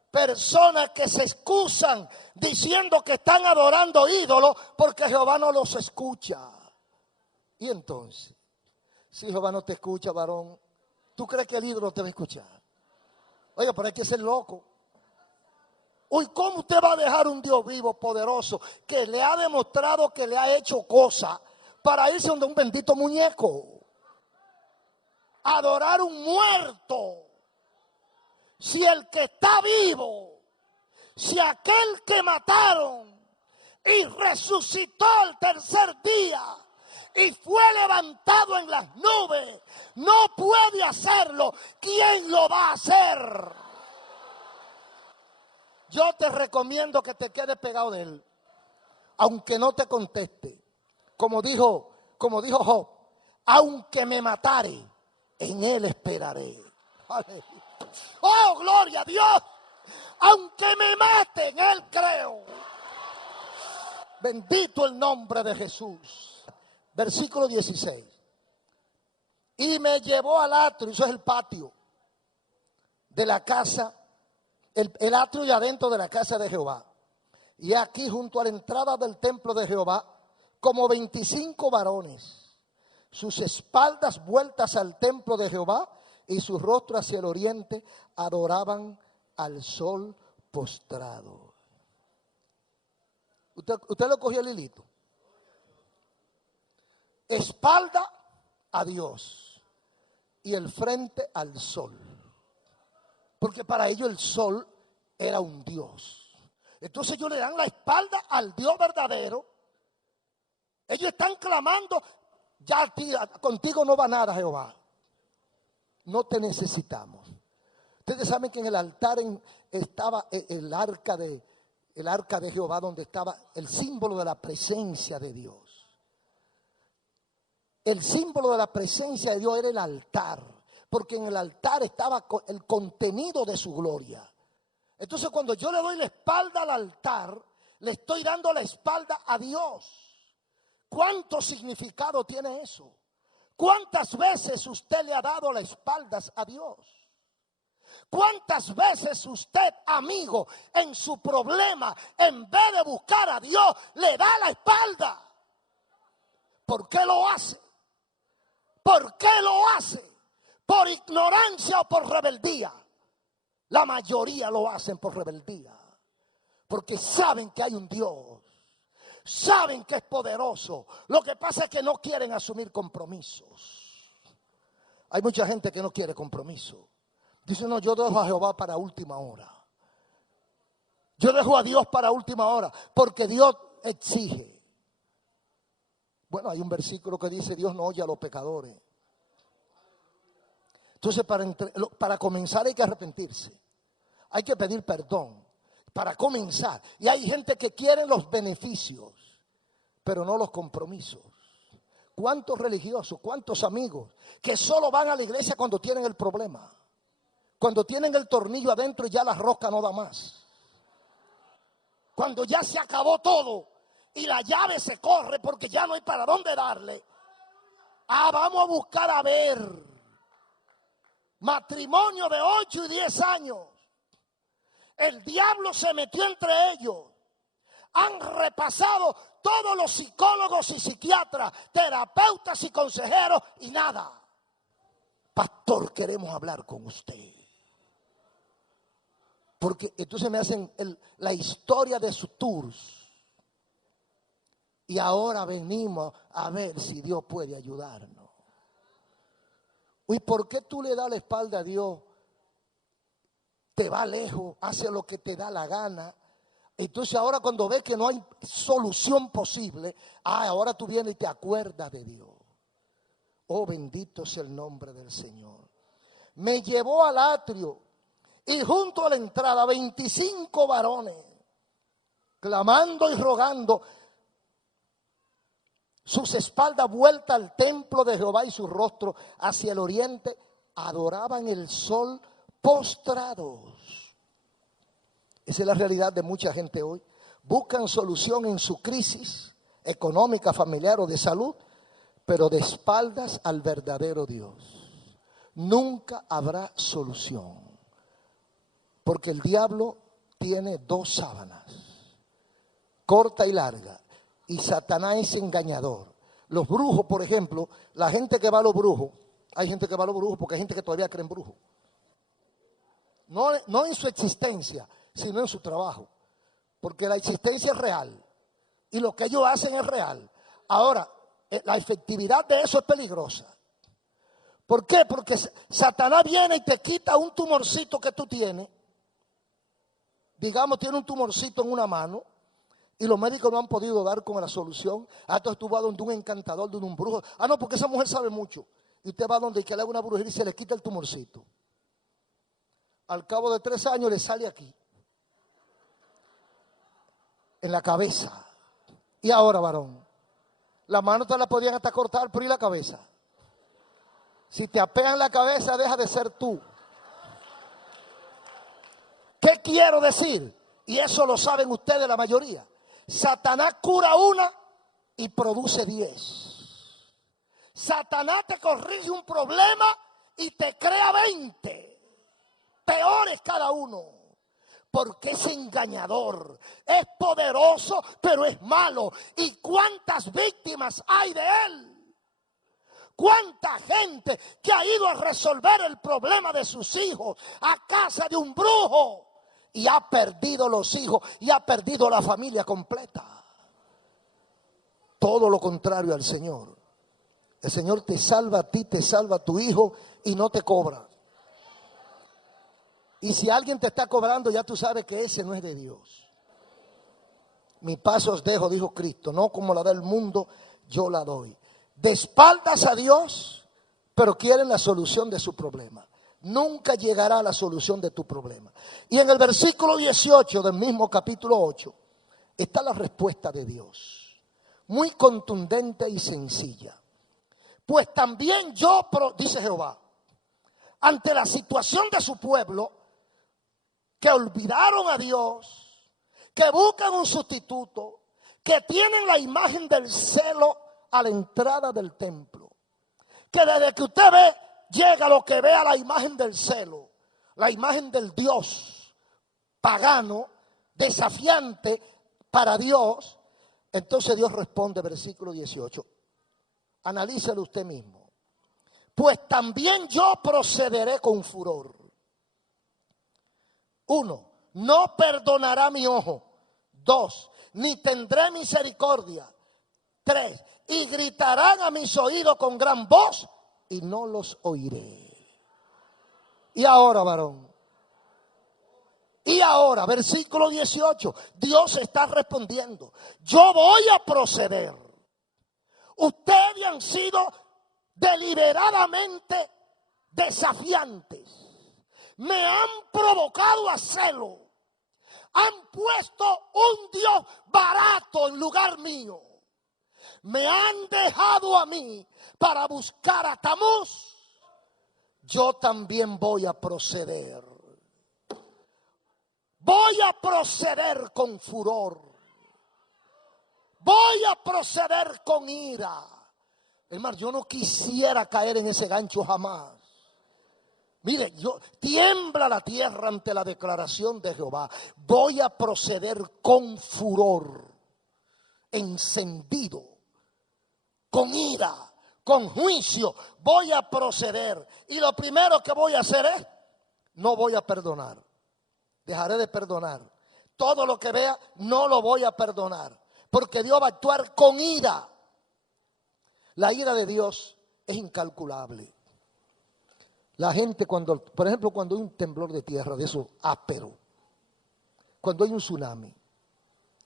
Personas que se excusan diciendo que están adorando ídolos porque Jehová no los escucha. Y entonces, si Jehová no te escucha, varón, ¿tú crees que el ídolo te va a escuchar? Oiga, pero hay que ser loco. Uy, ¿cómo usted va a dejar un Dios vivo, poderoso, que le ha demostrado que le ha hecho cosas para irse donde un bendito muñeco? Adorar un muerto. Si el que está vivo, si aquel que mataron y resucitó al tercer día y fue levantado en las nubes, no puede hacerlo, ¿quién lo va a hacer? Yo te recomiendo que te quedes pegado de él, aunque no te conteste. Como dijo Job, aunque me matare, en él esperaré. Aleluya. Oh, gloria a Dios. Aunque me maten, él creo. Bendito el nombre de Jesús. Versículo 16. Y me llevó al atrio, eso es el patio de la casa, el atrio y adentro de la casa de Jehová. Y aquí junto a la entrada del templo de Jehová, como 25 varones, sus espaldas vueltas al templo de Jehová y su rostro hacia el oriente, adoraban al sol postrado. Usted lo cogió el hilito. Espalda a Dios y el frente al sol. Porque para ellos el sol era un Dios. Entonces ellos le dan la espalda al Dios verdadero. Ellos están clamando, ya contigo no va nada, Jehová. No te necesitamos. Ustedes saben que en el altar estaba el arca de Jehová, donde estaba el símbolo de la presencia de Dios. El símbolo de la presencia de Dios era el altar, porque en el altar estaba el contenido de su gloria. Entonces cuando yo le doy la espalda al altar, le estoy dando la espalda a Dios. ¿Cuánto significado tiene eso? ¿Cuántas veces usted le ha dado las espaldas a Dios? ¿Cuántas veces usted, amigo, en su problema, en vez de buscar a Dios, le da la espalda? ¿Por qué lo hace? ¿Por qué lo hace? ¿Por ignorancia o por rebeldía? La mayoría lo hacen por rebeldía, porque saben que hay un Dios, saben que es poderoso. Lo que pasa es que no quieren asumir compromisos. Hay mucha gente que no quiere compromiso. Dice, no, yo dejo a Jehová para última hora. Yo dejo a Dios para última hora, porque Dios exige. Bueno, hay un versículo que dice, Dios no oye a los pecadores. Entonces, para comenzar hay que arrepentirse. Hay que pedir perdón para comenzar. Y hay gente que quiere los beneficios, pero no los compromisos. ¿Cuántos religiosos, cuántos amigos que solo van a la iglesia cuando tienen el problema? Cuando tienen el tornillo adentro y ya la rosca no da más. Cuando ya se acabó todo y la llave se corre porque ya no hay para dónde darle. Vamos a buscar a ver. Matrimonio de 8 y 10 años. El diablo se metió entre ellos. Han repasado todos los psicólogos y psiquiatras, terapeutas y consejeros y nada. Pastor, queremos hablar con usted. Porque entonces me hacen la historia de sus tours. Y ahora venimos a ver si Dios puede ayudarnos. ¿Y por qué tú le das la espalda a Dios? Te va lejos, hace lo que te da la gana. Entonces ahora cuando ves que no hay solución posible, ahora tú vienes y te acuerdas de Dios. Oh, bendito sea el nombre del Señor. Me llevó al atrio y junto a la entrada 25 varones, clamando y rogando, sus espaldas vueltas al templo de Jehová y su rostro hacia el oriente, adoraban el sol postrados. Esa es la realidad de mucha gente hoy. Buscan solución en su crisis económica, familiar o de salud, pero de espaldas al verdadero Dios. Nunca habrá solución, porque el diablo tiene 2 sábanas, corta y larga. Y Satanás es engañador. Los brujos, por ejemplo, la gente que va a los brujos, hay gente que va a los brujos porque hay gente que todavía cree en brujos. No en su existencia, sino en su trabajo. Porque la existencia es real y lo que ellos hacen es real. Ahora, la efectividad de eso es peligrosa. ¿Por qué? Porque Satanás viene y te quita un tumorcito que tú tienes. Digamos, tiene un tumorcito en una mano. Y los médicos no han podido dar con la solución. Entonces tú vas donde un encantador, donde un brujo. No, porque esa mujer sabe mucho. Y usted va donde que le haga una brujería y se le quita el tumorcito. Al cabo de 3 años le sale aquí, en la cabeza. Y ahora, varón, las manos te las podían hasta cortar, pero ¿y la cabeza? Si te apean la cabeza, deja de ser tú. ¿Qué quiero decir? Y eso lo saben ustedes la mayoría. Satanás cura una y produce 10. Satanás te corrige un problema y te crea 20. Peores cada uno. Porque es engañador, es poderoso, pero es malo. ¿Y cuántas víctimas hay de él? ¿Cuánta gente que ha ido a resolver el problema de sus hijos a casa de un brujo? Y ha perdido los hijos y ha perdido la familia completa. Todo lo contrario al Señor. El Señor te salva a ti, te salva a tu hijo y no te cobra. Y si alguien te está cobrando, ya tú sabes que ese no es de Dios. Mi paz os dejo, dijo Cristo, no como la da el mundo, yo la doy. De espaldas a Dios, pero quieren la solución de su problema. Nunca llegará a la solución de tu problema. Y en el versículo 18 del mismo capítulo 8 está la respuesta de Dios. Muy contundente y sencilla. Pues también yo, dice Jehová, ante la situación de su pueblo, que olvidaron a Dios, que buscan un sustituto, que tienen la imagen del celo a la entrada del templo. Que desde que usted ve, llega lo que ve a la imagen del celo, la imagen del Dios pagano, desafiante para Dios. Entonces Dios responde, versículo 18. Analícelo usted mismo. Pues también yo procederé con furor. 1, no perdonará mi ojo. 2, ni tendré misericordia. 3, y gritarán a mis oídos con gran voz y no los oiré. Y ahora, varón. Y ahora, versículo 18, Dios está respondiendo. Yo voy a proceder. Ustedes han sido deliberadamente desafiantes. Me han provocado a celo. Han puesto un Dios barato en lugar mío. Me han dejado a mí para buscar a Tamuz. Yo también voy a proceder. Voy a proceder con furor. Voy a proceder con ira. Hermano, yo no quisiera caer en ese gancho jamás. Mire, tiembla la tierra ante la declaración de Jehová. Voy a proceder con furor, encendido, con ira, con juicio. Voy a proceder. Y lo primero que voy a hacer es, no voy a perdonar. Dejaré de perdonar. Todo lo que vea, no lo voy a perdonar. Porque Dios va a actuar con ira. La ira de Dios es incalculable. La gente cuando, por ejemplo, cuando hay un temblor de tierra de eso áspero, cuando hay un tsunami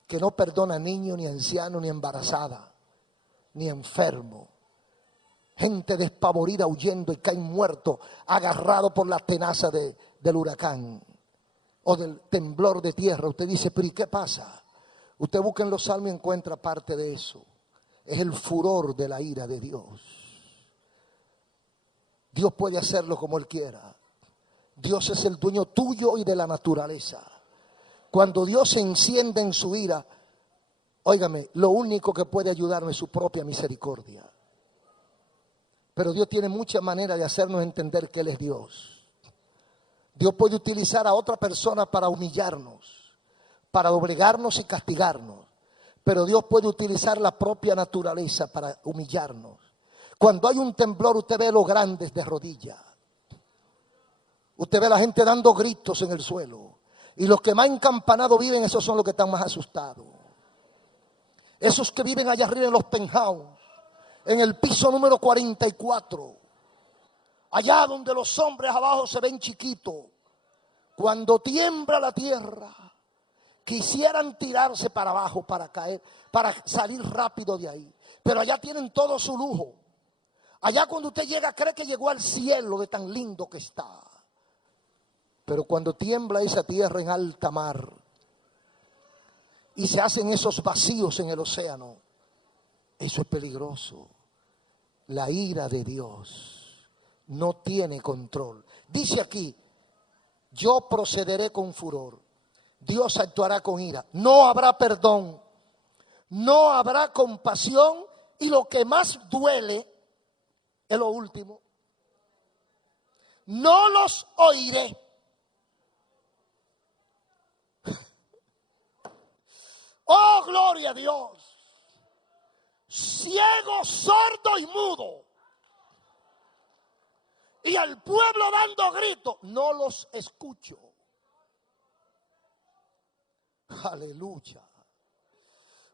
que no perdona a niño, ni anciano, ni embarazada, ni enfermo, gente despavorida huyendo y caen muertos, agarrados por la tenaza del huracán o del temblor de tierra. Usted dice, pero ¿y qué pasa? Usted busca en los salmos y encuentra parte de eso. Es el furor de la ira de Dios. Dios puede hacerlo como Él quiera. Dios es el dueño tuyo y de la naturaleza. Cuando Dios se enciende en su ira, óigame, lo único que puede ayudarme es su propia misericordia. Pero Dios tiene muchas maneras de hacernos entender que Él es Dios. Dios puede utilizar a otra persona para humillarnos, para doblegarnos y castigarnos. Pero Dios puede utilizar la propia naturaleza para humillarnos. Cuando hay un temblor, usted ve a los grandes de rodillas. Usted ve a la gente dando gritos en el suelo. Y los que más encampanados viven, esos son los que están más asustados. Esos que viven allá arriba en los penthouse, en el piso número 44. Allá donde los hombres abajo se ven chiquitos. Cuando tiembla la tierra, quisieran tirarse para abajo para caer, para salir rápido de ahí. Pero allá tienen todo su lujo. Allá cuando usted llega cree que llegó al cielo de tan lindo que está. Pero cuando tiembla esa tierra en alta mar y se hacen esos vacíos en el océano, eso es peligroso. La ira de Dios no tiene control. Dice aquí, yo procederé con furor. Dios actuará con ira. No habrá perdón. No habrá compasión. Y lo que más duele es lo último. No los oiré. Oh, gloria a Dios. Ciego, sordo y mudo. Y al pueblo dando gritos, no los escucho. Aleluya.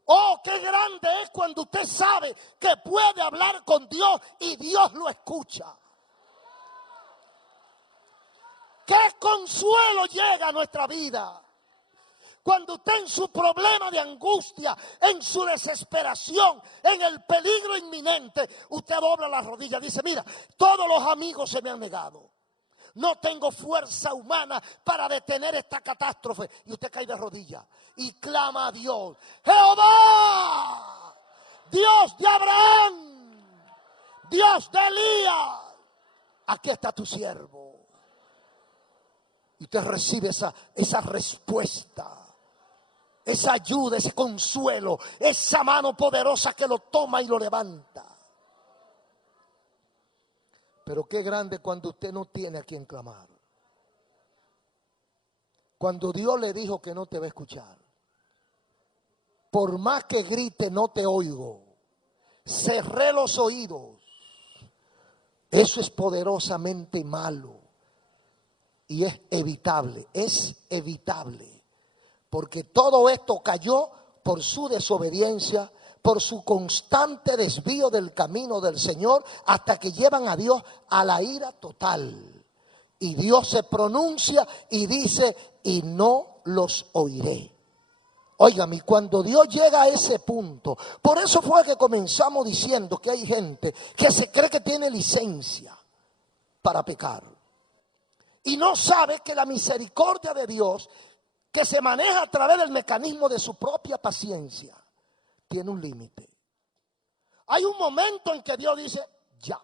Oh, qué grande es cuando usted sabe que puede hablar con Dios y Dios lo escucha. Qué consuelo llega a nuestra vida. Cuando usted en su problema de angustia, en su desesperación, en el peligro inminente, usted dobla las rodillas y dice, mira, todos los amigos se me han negado. No tengo fuerza humana para detener esta catástrofe. Y usted cae de rodillas y clama a Dios. Jehová, Dios de Abraham, Dios de Elías, aquí está tu siervo. Y usted recibe esa respuesta, esa ayuda, ese consuelo, esa mano poderosa que lo toma y lo levanta. Pero qué grande cuando usted no tiene a quien clamar. Cuando Dios le dijo que no te va a escuchar. Por más que grite, no te oigo. Cerré los oídos. Eso es poderosamente malo. Y es evitable, porque todo esto cayó por su desobediencia, por su constante desvío del camino del Señor, hasta que llevan a Dios a la ira total. Y Dios se pronuncia y dice, y no los oiré. Óigame, cuando Dios llega a ese punto, por eso fue que comenzamos diciendo que hay gente que se cree que tiene licencia para pecar. Y no sabe que la misericordia de Dios, que se maneja a través del mecanismo de su propia paciencia, tiene un límite. Hay un momento en que Dios dice, ya.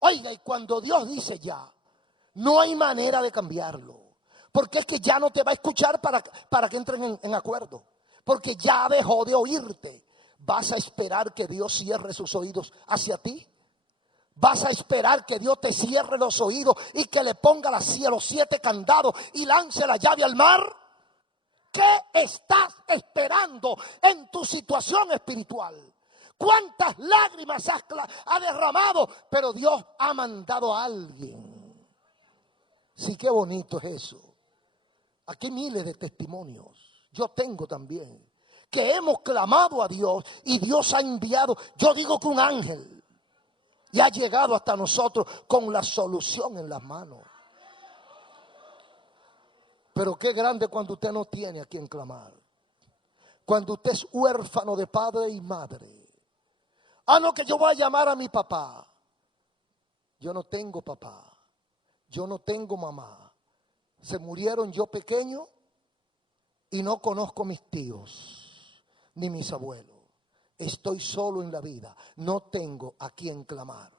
Oiga, y cuando Dios dice ya, no hay manera de cambiarlo. Porque es que ya no te va a escuchar para que entren en acuerdo. Porque ya dejó de oírte. ¿Vas a esperar que Dios cierre sus oídos hacia ti? ¿Vas a esperar que Dios te cierre los oídos y que le ponga los 7 candados y lance la llave al mar? ¿Qué estás esperando en tu situación espiritual? ¿Cuántas lágrimas has derramado? Pero Dios ha mandado a alguien. Sí, qué bonito es eso. Aquí miles de testimonios. Yo tengo también. Que hemos clamado a Dios y Dios ha enviado, yo digo que un ángel. Y ha llegado hasta nosotros con la solución en las manos. Pero qué grande cuando usted no tiene a quien clamar. Cuando usted es huérfano de padre y madre. Ah, no, que yo voy a llamar a mi papá. Yo no tengo papá. Yo no tengo mamá. Se murieron yo pequeño y no conozco mis tíos ni mis abuelos. Estoy solo en la vida, no tengo a quien clamar.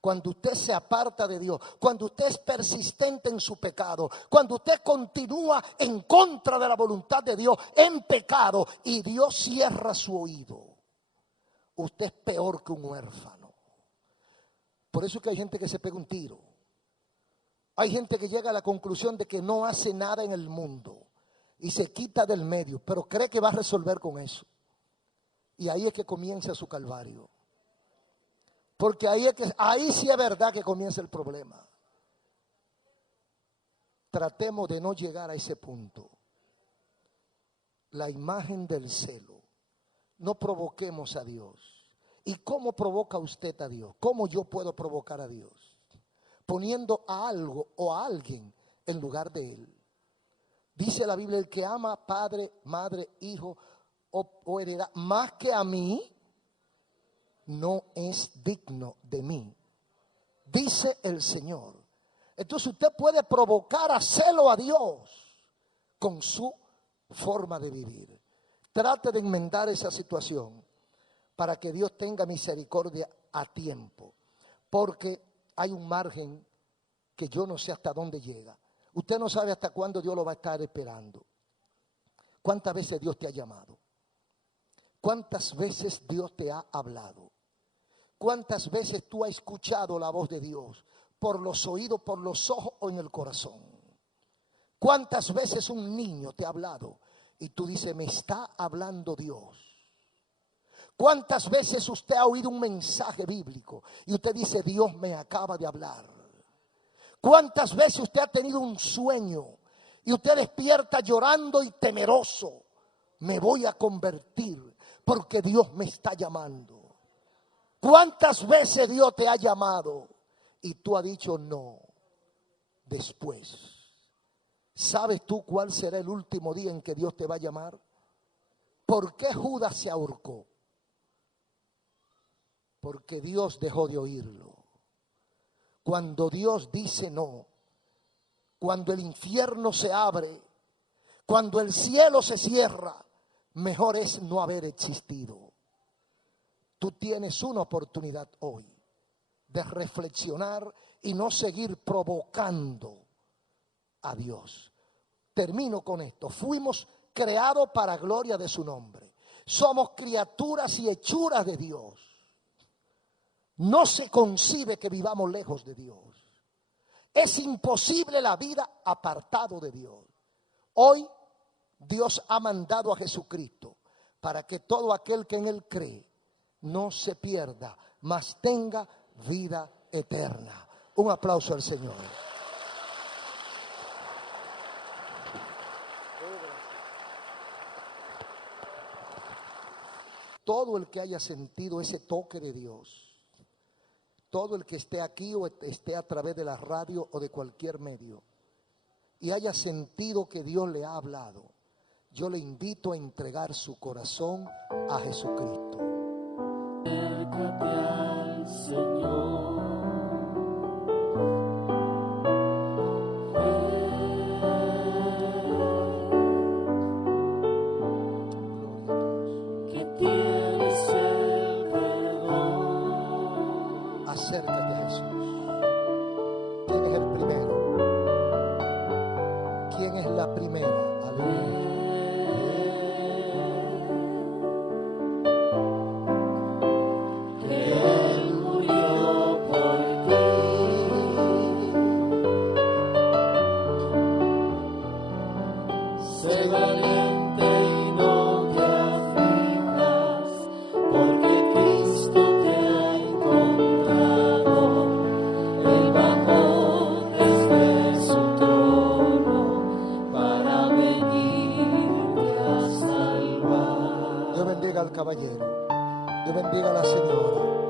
Cuando usted se aparta de Dios, cuando usted es persistente en su pecado, cuando usted continúa en contra de la voluntad de Dios en pecado y Dios cierra su oído, usted es peor que un huérfano. Por eso es que hay gente que se pega un tiro. Hay gente que llega a la conclusión de que no hace nada en el mundo y se quita del medio, pero cree que va a resolver con eso. Y ahí es que comienza su calvario. Porque ahí sí es verdad que comienza el problema. Tratemos de no llegar a ese punto. La imagen del celo. No provoquemos a Dios. ¿Y cómo provoca usted a Dios? ¿Cómo yo puedo provocar a Dios? Poniendo a algo o a alguien en lugar de Él. Dice la Biblia, el que ama padre, madre, hijo o heredad más que a mí, no es digno de mí, dice el Señor. Entonces usted puede provocar a celo a Dios con su forma de vivir. Trate de enmendar esa situación para que Dios tenga misericordia a tiempo, porque hay un margen que yo no sé hasta dónde llega. Usted no sabe hasta cuándo Dios lo va a estar esperando. ¿Cuántas veces Dios te ha llamado? ¿Cuántas veces Dios te ha hablado? ¿Cuántas veces tú has escuchado la voz de Dios? Por los oídos, por los ojos o en el corazón. ¿Cuántas veces un niño te ha hablado? Y tú dices, me está hablando Dios. ¿Cuántas veces usted ha oído un mensaje bíblico? Y usted dice, Dios me acaba de hablar. ¿Cuántas veces usted ha tenido un sueño? Y usted despierta llorando y temeroso. Me voy a convertir porque Dios me está llamando. ¿Cuántas veces Dios te ha llamado y tú has dicho no? Después, ¿sabes tú cuál será el último día en que Dios te va a llamar? ¿Por qué Judas se ahorcó? Porque Dios dejó de oírlo. Cuando Dios dice no, cuando el infierno se abre, cuando el cielo se cierra, mejor es no haber existido. Tú tienes una oportunidad hoy de reflexionar y no seguir provocando a Dios. Termino con esto. Fuimos creados para gloria de su nombre. Somos criaturas y hechuras de Dios. No se concibe que vivamos lejos de Dios. Es imposible la vida apartado de Dios. Hoy Dios ha mandado a Jesucristo para que todo aquel que en Él cree no se pierda, mas tenga vida eterna. Un aplauso al Señor. Todo el que haya sentido ese toque de Dios, todo el que esté aquí o esté a través de la radio o de cualquier medio y haya sentido que Dios le ha hablado, yo le invito a entregar su corazón a Jesucristo. Acércate al Señor. Que tienes el perdón. Acércate a Jesús. ¿Quién es el primero? ¿Quién es la primera? Aleluya. Él murió por ti. Sé valiente y no te aflijas, porque Cristo te ha encontrado. Él bajó desde su trono para venirte a salvar. Dios bendiga al caballero. Dios bendiga a la señora.